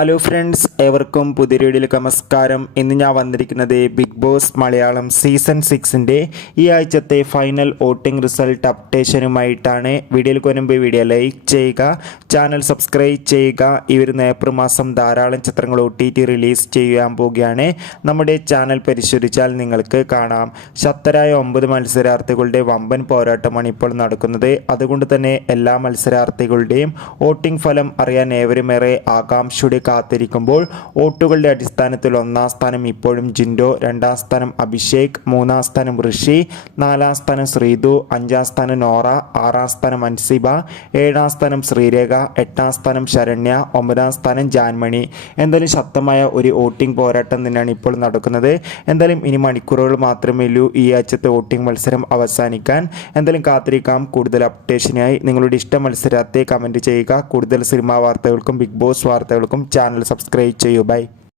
Hello friends, ഏവർക്കും പുതിയ വീഡിയോയിലേക്ക് നമസ്കാരം. ഇന്ന് ഞാൻ വന്നിരിക്കുന്നത് ബിഗ് ബോസ് മലയാളം സീസൺ 6ൻ്റെ ഈ ആഴ്ചത്തെ ഫൈനൽ വോട്ടിംഗ് റിസൾട്ട് അപ്ഡേഷനുമായിട്ടാണ്. വീഡിയോയിലേക്ക് വരുമ്പോൾ വീഡിയോ ലൈക്ക് ചെയ്യുക, ചാനൽ സബ്സ്ക്രൈബ് ചെയ്യുക. ഈ വരുന്ന ഏപ്രിൽ മാസം ധാരാളം ചിത്രങ്ങൾ OTT റിലീസ് ചെയ്യാൻ പോവുകയാണ്. നമ്മുടെ ചാനൽ പരിശോധിച്ചാൽ നിങ്ങൾക്ക് കാണാം. ശക്തരായ 9 മത്സരാർത്ഥികളുടെ വമ്പൻ പോരാട്ടമാണ് ഇപ്പോൾ നടക്കുന്നത്. അതുകൊണ്ട് തന്നെ എല്ലാ മത്സരാർത്ഥികളുടെയും വോട്ടിംഗ് ഫലം അറിയാൻ ഏവരുമേറെ ആകാംക്ഷയുടെ കാത്തിരിക്കുമ്പോൾ വോട്ടുകളുടെ അടിസ്ഥാനത്തിൽ 1-ാം സ്ഥാനം ഇപ്പോഴും ജിൻഡോ, 2-ാം സ്ഥാനം അഭിഷേക്, 3-ാം സ്ഥാനം ഋഷി, 4-ാം സ്ഥാനം ശ്രീതു, 5-ാം സ്ഥാനം നോറ, 6-ാം സ്ഥാനം അൻസിബ, 7-ാം സ്ഥാനം ശ്രീരേഖ, 8-ാം സ്ഥാനം ശരണ്യ, 9-ാം സ്ഥാനം ജാൻമണി. എന്തായാലും ശക്തമായ ഒരു വോട്ടിംഗ് പോരാട്ടം തന്നെയാണ് ഇപ്പോൾ നടക്കുന്നത്. എന്തായാലും ഇനി മണിക്കൂറുകൾ മാത്രമേ ഉള്ളൂ ഈ ആഴ്ചത്തെ വോട്ടിംഗ് മത്സരം അവസാനിക്കാൻ. എന്തായാലും കാത്തിരിക്കാം. കൂടുതൽ അപ്ഡേഷനായി നിങ്ങളുടെ ഇഷ്ട മത്സരത്തെ കമൻറ്റ് ചെയ്യുക. കൂടുതൽ സിനിമാ വാർത്തകൾക്കും ബിഗ് ബോസ് വാർത്തകൾക്കും ചാനൽ സബ്സ്ക്രൈബ് ചെയ്യൂ. ബൈ.